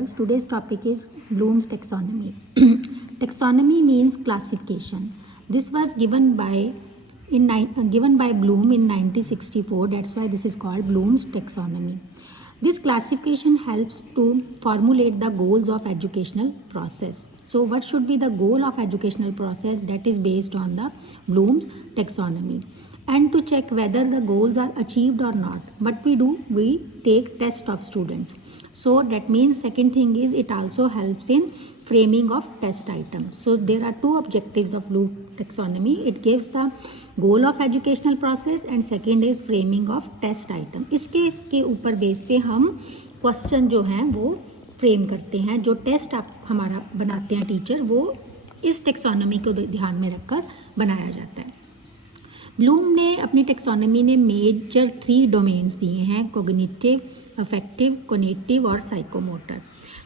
girls. Today's topic is Bloom's taxonomy. Taxonomy means classification. This was given by Bloom in 1964. That's why this is called Bloom's taxonomy. This classification helps to formulate the goals of educational process. So what should be the goal of educational process? That is based on the Bloom's taxonomy. And to check whether the goals are achieved or not, what we do, we take test of students. So that means second thing is it also helps in framing of test items. So there are two objectives of Bloom taxonomy. It gives the goal of educational process and second is framing of test item. इसके ऊपर base पे हम question जो हैं वो frame करते हैं. जो टेस्ट आप हमारा बनाते हैं टीचर, वो इस टेक्सोनॉमी को ध्यान में रखकर बनाया जाता है. ब्लूम ने अपनी टेक्सोनॉमी ने मेजर 3 डोमेन्स दिए हैं: कोग्निटिव, अफेक्टिव, कोनेटिव और साइकोमोटर.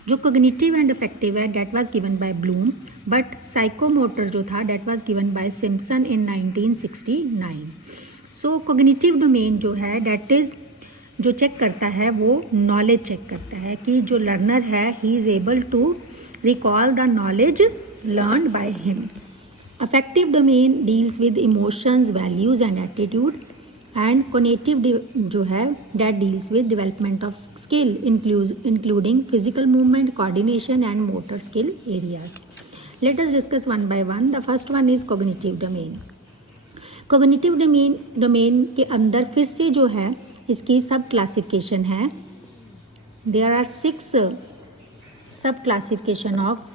जो कोग्निटिव एंड अफेक्टिव है that was given by Bloom, but psychomotor जो था that was given by Simpson in 1969. So cognitive domain जो है डेट इज़ जो चेक करता है वो नॉलेज चेक करता है कि जो लर्नर है he is able to recall the knowledge learned by him. Affective domain deals with emotions, values and attitude, and cognitive जो है that deals with development of skill including physical movement, coordination and motor skill areas. Let us discuss one by one. The first one is cognitive domain. Cognitive domain के अंदर फिर से जो है इसकी सब क्लासिफिकेशन है. There are 6 सब क्लासिफिकेशन ऑफ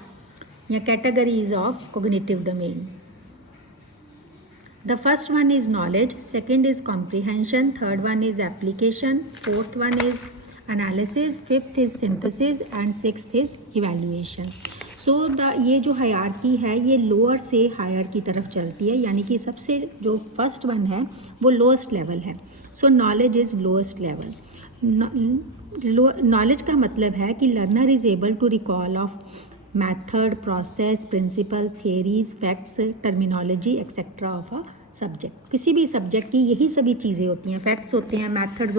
या categories of cognitive domain. The first one is knowledge, second is comprehension, third one is application, fourth one is analysis, fifth is synthesis and sixth is evaluation. So ये जो hierarchy है ये lower से higher की तरफ चलती है, यानी कि सबसे जो फर्स्ट वन है वो लोएस्ट लेवल है. So knowledge is lowest level. Knowledge का मतलब है कि learner is able to recall of method, process, principles, theories, facts, terminology etcetera of a subject. किसी भी सब्जेक्ट की यही सभी चीज़ें होती हैं. फैक्ट्स होते हैं, मैथड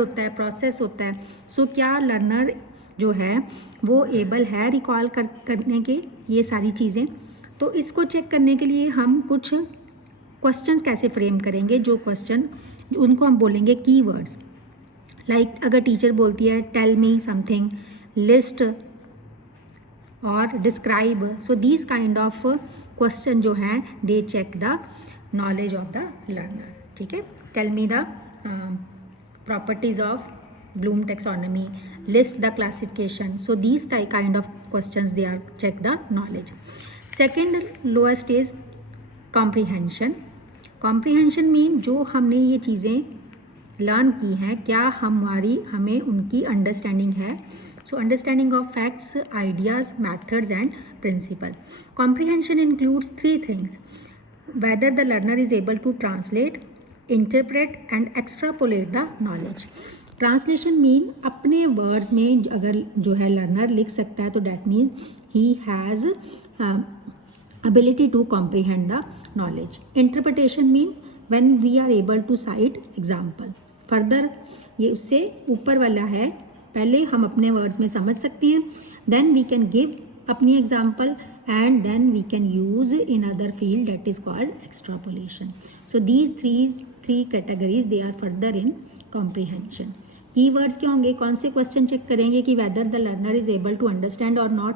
होता है, प्रोसेस होता है. सो क्या लर्नर जो है वो एबल है रिकॉल करने के ये सारी चीज़ें? तो इसको चेक करने के लिए हम कुछ क्वेश्चंस कैसे फ्रेम करेंगे. जो क्वेश्चन उनको हम बोलेंगे कीवर्ड्स. लाइक अगर टीचर बोलती है टेल मी समथिंग, लिस्ट और describe, so these kind of question जो हैं they check the knowledge of the learner. ठीक है. Tell me the properties of Bloom taxonomy, list the classification. So these kind of questions they are check the knowledge. Second lowest is comprehension. Comprehension mean जो हमने ये चीज़ें learn की हैं क्या हमें उनकी अंडरस्टैंडिंग है. So understanding of facts, ideas, methods and principle. Comprehension includes 3 things: whether the learner is able to translate, interpret and extrapolate the knowledge. Translation mean अपने words में अगर जो है learner लिख सकता है तो that means he has ability to comprehend the knowledge. Interpretation mean when we are able to cite example. Further ये उससे ऊपर वाला है. पहले हम अपने वर्ड्स में समझ सकते हैं, देन वी कैन गिव अपनी example and then we can use in other field that is called extrapolation. So these three categories they are further in comprehension. Keywords क्या होंगे? कौन से क्वेश्चन चेक करेंगे कि whether the learner is able to understand और not,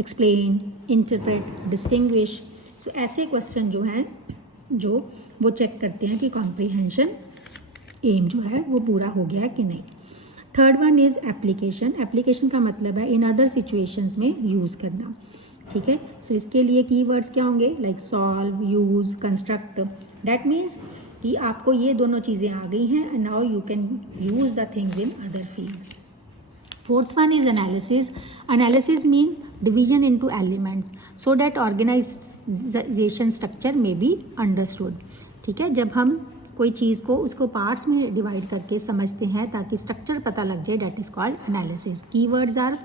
explain, interpret, distinguish. So ऐसे question जो हैं जो वो चेक करते हैं कि कॉम्प्रीहेंशन एम जो है वो पूरा हो गया है कि नहीं. Third one is application. Application का मतलब है इन अदर सिचुएशंस में यूज़ करना. ठीक है. सो इसके लिए कीवर्ड्स क्या होंगे? Like solve, use, construct. That means कि आपको ये दोनों चीज़ें आ गई हैं and now you can use the things in other fields. Fourth one is analysis. Analysis mean division into elements so that organisation structure में बी अंडरस्टूड. ठीक है. जब हम कोई चीज़ को उसको पार्ट्स में डिवाइड करके समझते हैं ताकि स्ट्रक्चर पता लग जाए, that is called analysis. Keywords are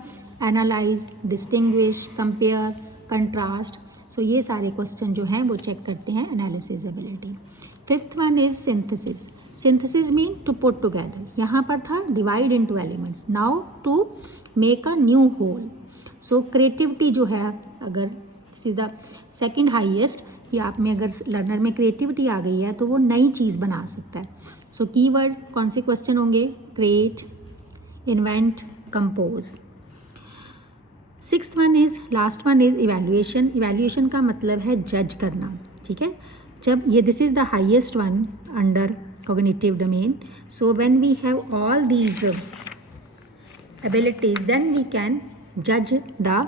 analyse, distinguish, compare, contrast. So ये सारे क्वेश्चन जो हैं वो चेक करते हैं analysis ability. Fifth one is synthesis. Synthesis mean to put together. यहाँ पर था divide into elements. Now to make a new whole. So creativity जो है, अगर this is the second highest, कि आप में अगर लर्नर में क्रिएटिविटी आ गई है तो वो नई चीज़ बना सकता है। सो कीवर्ड कौन से क्वेश्चन होंगे? Create, invent, compose. Sixth one is, last one is evaluation. Evaluation का मतलब है जज करना, ठीक है। जब ये this is the highest one under cognitive domain. So when we have all these abilities, then we can judge the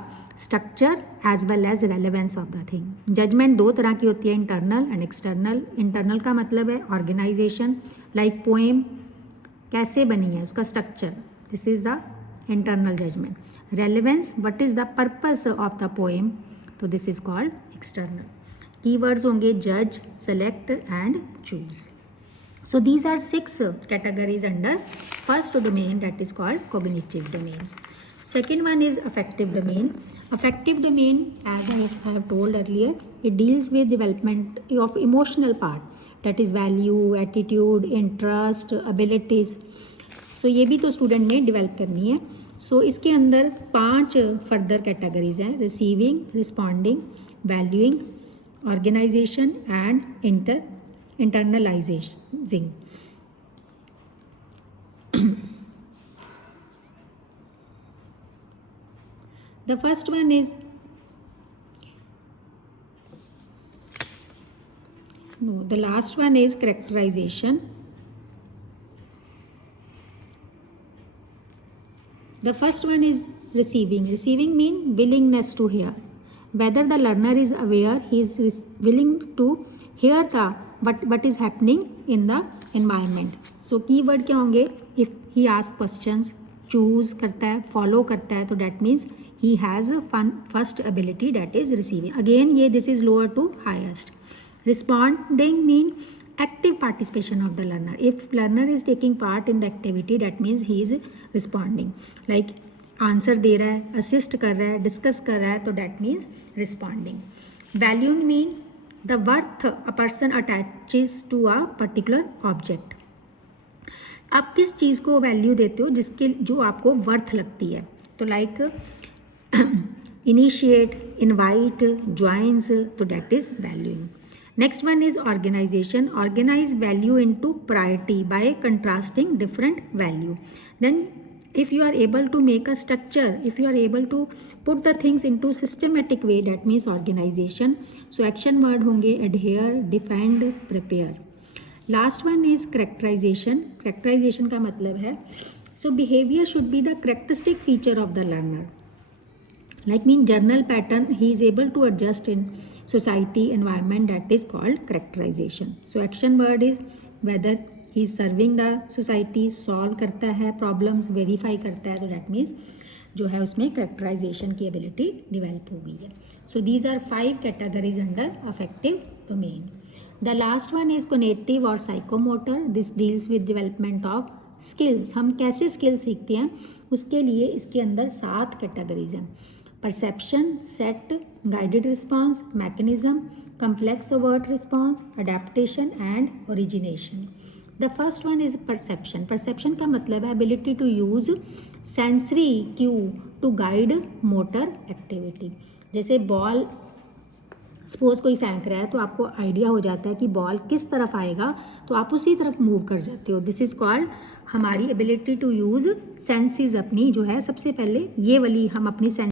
structure as well as relevance of the thing. Judgment दो तरह की होती है, internal and external. Internal का मतलब है organization, like poem कैसे बनी है, उसका structure, this is the internal judgment. Relevance, what is the purpose of the poem, तो this is called external. Keywords होंगे judge, select and choose. So these are 6 categories under first domain, that is called cognitive domain. Second one is affective domain. Affective domain, as I have told earlier, it deals with development of emotional part, that is value, attitude, interest, abilities. So ये भी तो student ने develop करनी है. So इसके अंदर 5 further categories हैं: receiving, responding, valuing, organisation and internalizing. The first one is, no, the last one is characterization. The first one is receiving. Receiving means willingness to hear. Whether the learner is aware, he is willing to hear the what is happening in the environment. So keyword क्या होंगे? If he asks questions, choose करता है, follow करता है, तो that means he has a first ability, that is receiving. Again ये this is lower to highest. Responding mean active participation of the learner. If learner is taking part in the activity, that means he is responding. Like answer दे रहा है, assist कर रहा है, discuss कर रहा है, तो that means responding. Valuing mean the worth a person attaches to a particular object. आप किस चीज़ को वैल्यू देते हो जिसके जो आपको वर्थ लगती है, तो लाइक इनिशिएट, इनवाइट, ज्वाइंस, तो that is valuing. Next one is organisation. Organise value into priority by contrasting different value. Then if you are able to make a structure, if you are able to put the things into systematic way, that means organization. So action word होंगे adhere, defend, prepare. Last one is characterization. Characterization का मतलब है, so behavior should be the characteristic feature of the learner. Like mean journal pattern, he is able to adjust in society environment, that is called characterization. So action word is whether he is serving the society, solve करता है problems, verify करता है, तो that means जो है उसमें characterisation की ability develop हो गई है. So these are 5 categories under affective domain. The last one is cognitive और psychomotor. This deals with development of skills. हम कैसे स्किल सीखते हैं, उसके लिए इसके अंदर 7 कैटेगरीज हैं: perception, set, guided response, mechanism, complex overt response, adaptation and origination. The first one is perception. Perception का मतलब है ability to use sensory cue to guide motor activity. जैसे बॉल सपोज कोई फेंक रहा है तो आपको आइडिया हो जाता है कि बॉल किस तरफ आएगा, तो आप उसी तरफ मूव कर जाते हो. दिस इज कॉल्ड हमारी एबिलिटी टू यूज सेंसेस. अपनी जो है सबसे पहले ये वाली हम अपनी